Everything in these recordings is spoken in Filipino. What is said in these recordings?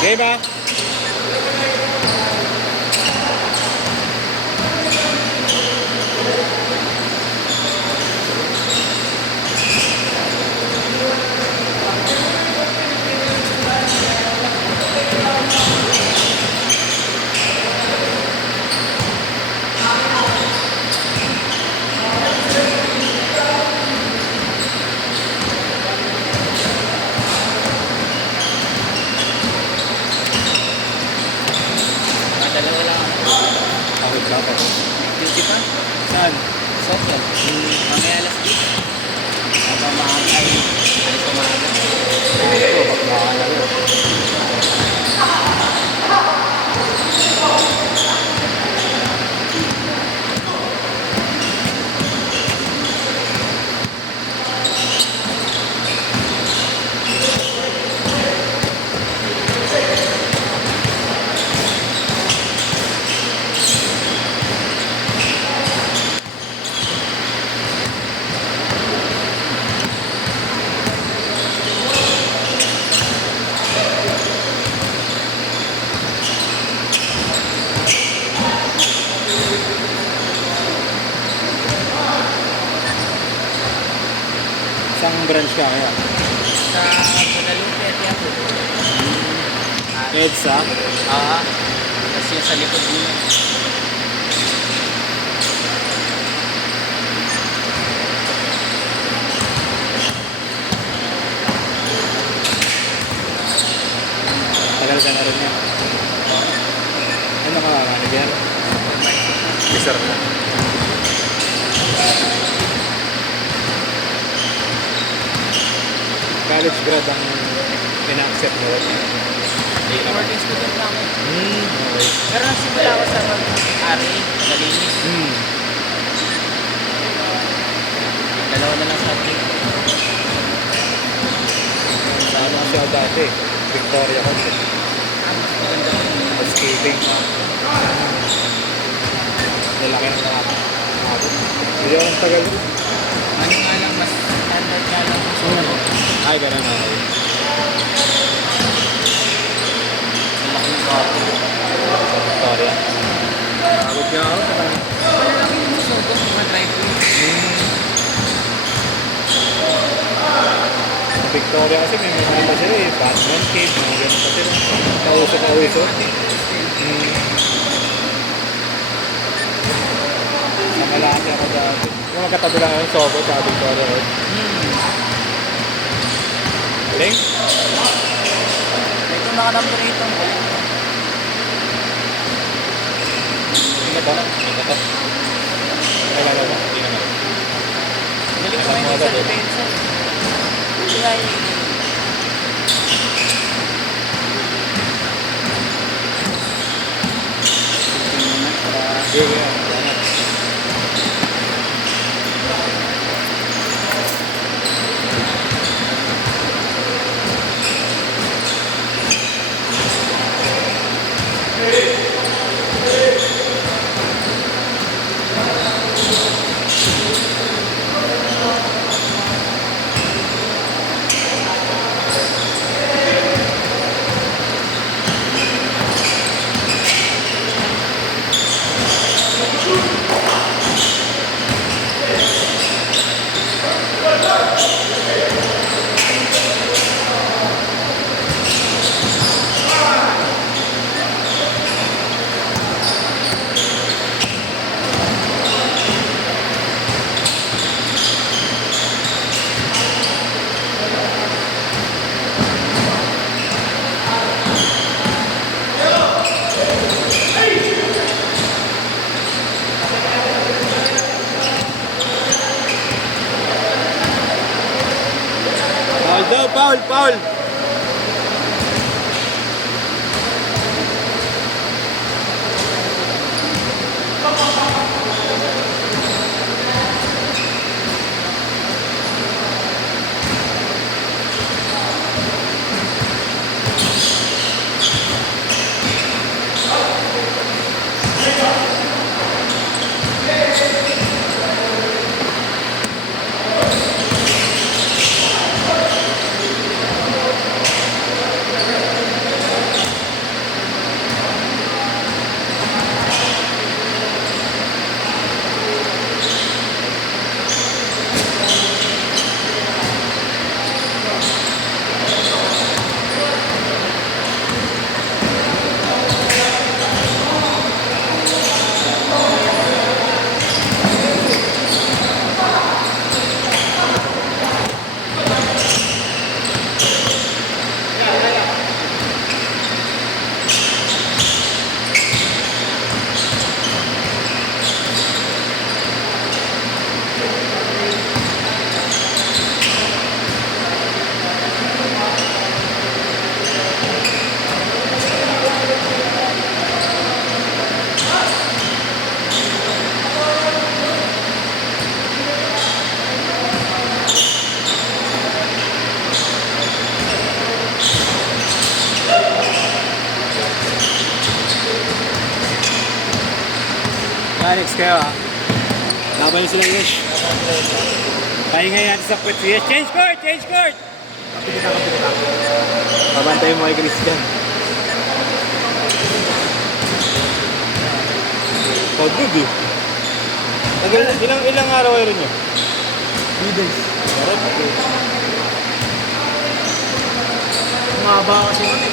Okay ba? Dalawa lang. Bakit ba ako? Duty pa? Saan? Sokyo. Mamaya alas 10. Habang maaga ay alis umaga. Ito, pagbakan na rin. Isang branch ka kaya? Sa Guadalupe at Yapo. EDSA? Kasi yung sa likod mo. Tagal ka na rin yan. Ano ka manager? Officer na. College grad ang ina-accept mo. Working student lang ako. Okay. Pero nagsimula ako sa RA, malinis. Dalawa na lang sa akin. Sa ano siya dati? Victoria Concept. Mas maganda ko. Housekeeping. Lalaki ng mga abot. Hindi ako ang tagal. Ano nga lang, mas standard nga lang ang solo. Ay, ganun okay. Malaki ng kapo. Sa Victoria. Abot nga ako. Malaki yung susugot, mga driveway. Sa Victoria kasi may mga pa sila eh. Batman Cave, mga ganun pa sila. Pauso. Sa Malaki ako dati. Yung magkatabi lang yung Sobo sa Victoria Road. Galing? Ito nakanampo rito. Hindi na ba? Hindi na ba? Ay, lalo ba? Hindi naman. Galing ko ngayon sa depensa. Kaya yun. Sige, sige. Paul! Alex kayo ah. Laban niyo sila Yesh. Pahinga yan sa puwet si Yesh. Change court! Change court! Kapit kita. Babantay mo kay Christian. Pag good eh. Ilang araw kayo rin nyo? 3 days. Sarap eh. Mahaba kasi nun eh.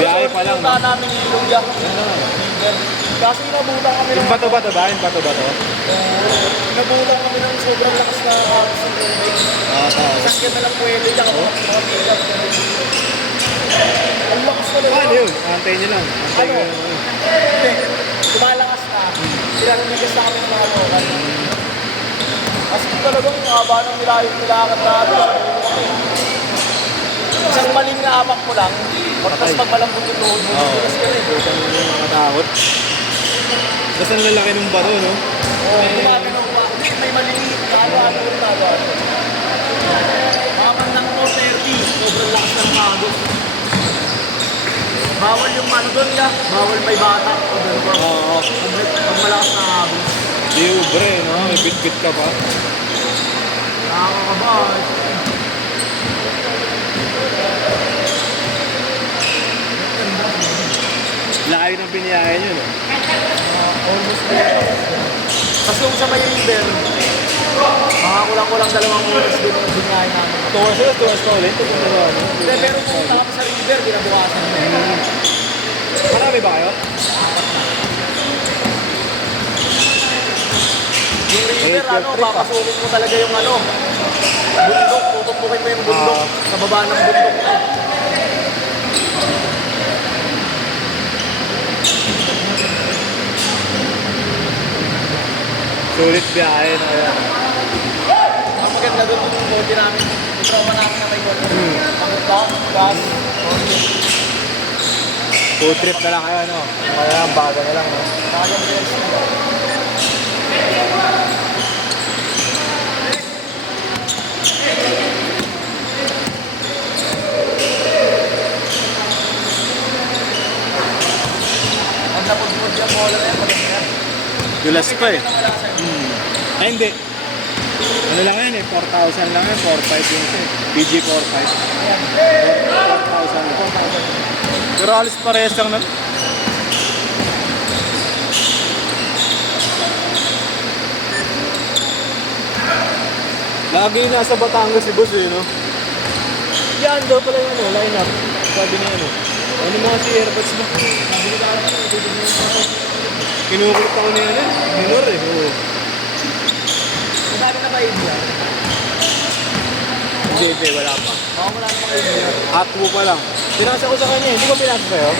Biyahe pa lang. Punta namin yung Ilongga. Kasi inabutan kami Yung ng... bato-bato ba? Yung bato-bato? Inabutan kami ng sobrang lakas na hapos ng tubig. Sakyan na lang pwede. Tsaka mga pick-up. Ang lakas talaga. Ano yun? Antay nyo lang. Antay Ano? ko lang. Hindi. Lumalakas na. Pinanamigas na kami ng mga local. Kasi talagang haba ng nilakad natin. Isang maling na apak mo lang. Tapos pag malambot yung tuhod mo, bilas ka rin. Bukan mo yung matakot. Basta ang lalaki ng bato, no? Oo, gumagano ba? May maliliit na ano rin ano. Baka ng 430, sobrang lakas ng agos. Bawal yung ano doon ka, bawal may bata. Oo. Pag malakas na agos. Di ubre, no? May bit-bit ka pa. Nakakabahal. Layo ng biniyahe nyo, no? Almost there. Kasi yung sa may river, mga kulang-kulang 2 oras din ang binahin namin. 2 hours na, 2 hours na ulit. Hindi, pero pumunta kami sa river, binabukasan na. Marami ba kayo? Yung river, Eh, ano, trip, papasukin mo talaga yung ano, bundok, tutupukin mo yung bundok, sa baba ng bundok na. Sulit biyahe na kaya. Ang maganda doon yung bote namin, yung tropa namin na may bote. Pagpunta, gas, Food trip na lang kayo, no? Kaya ang baga na lang, no? kayang best. Pag napudpud yung bola na yan, maganda yan. Dulas pa eh. Ay, hindi. Ano lang yan eh, 4,000 lang yan, 4,500 yun siya eh. BG 4,500. 4,000 lang. Pero alis parehas lang na. Lagi nasa Batangas si boss eh, no? Yan daw pala yung ano, line up. Sabi niya ano. Ano mga si airbags mo? Kinukulit ako niya ano, minor eh. Oo. Sabi na ba India? Hindi, wala pa. Oo, wala namang India. Atwo pa lang. Pinasa ko sa kanya, hindi ko pinasa sa'yo.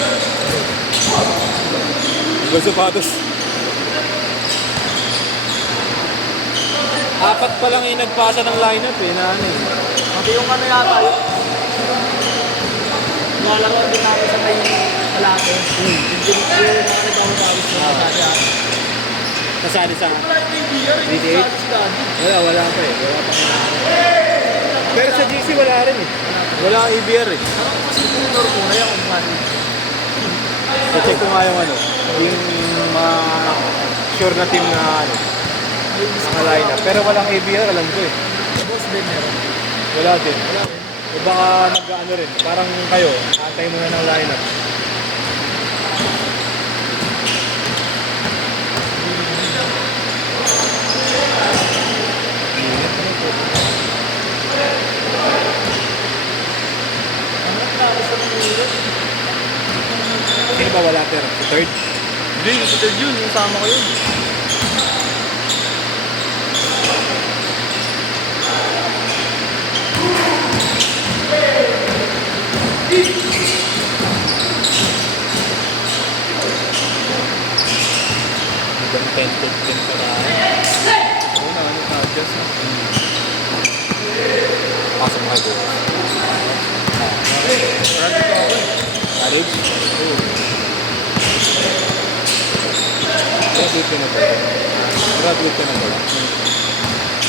Iba sapatos. 4 pa lang yung nagpasa ng lineup eh, na ano eh. Pati yung ano yata, yung nalaro din namin sa may Malate. Yung nakakitawang dawis na kasali ako. Kasali sa... Wala yung India rin, 88? kasali si Daddy. Wala pa eh. Wala pa pero sa GC wala rin eh. Wala kang EBR eh. Ano ko kasi tinor ko na yung kumali. I-check ko nga yung ano, yung mga sure na team na ano, mga lineup. Pero walang ABR, alam ko eh. Boss Ben meron. Wala din. Wala rin. O baka nag-ano rin, parang kayo, antay mo na ng lineup. Ano ang klaro sa mga Sino ba wala pero? Si third? Hindi, yung sa yun, yung sama ko yun. Hanggang 10-15 pa na. Oo na, ano ka, just na. Pasok mo kayo bukas. Marami ko ako eh. Marriage? Oo. Graduate ka na ba? Graduate ka na ba?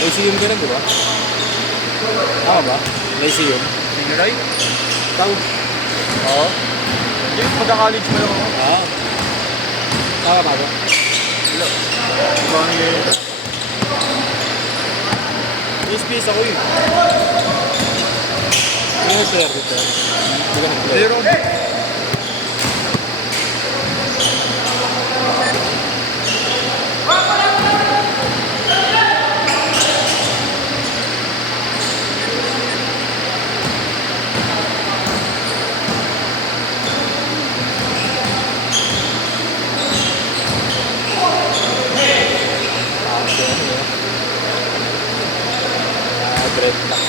Lyceum ka na ba? Tama ba? Lyceum? Sige, Roy. Tao. Oo. Hindi, magka-college mo lang ako. Ah. Nakapasok. Ibang yun. Yung space ako yun. Ano yung player dito? Hindi ka nag-play. Zero. Dreadlock.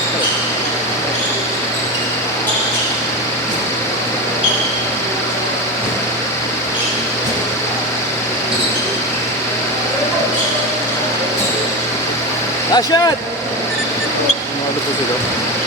Last shot! Ano po sila?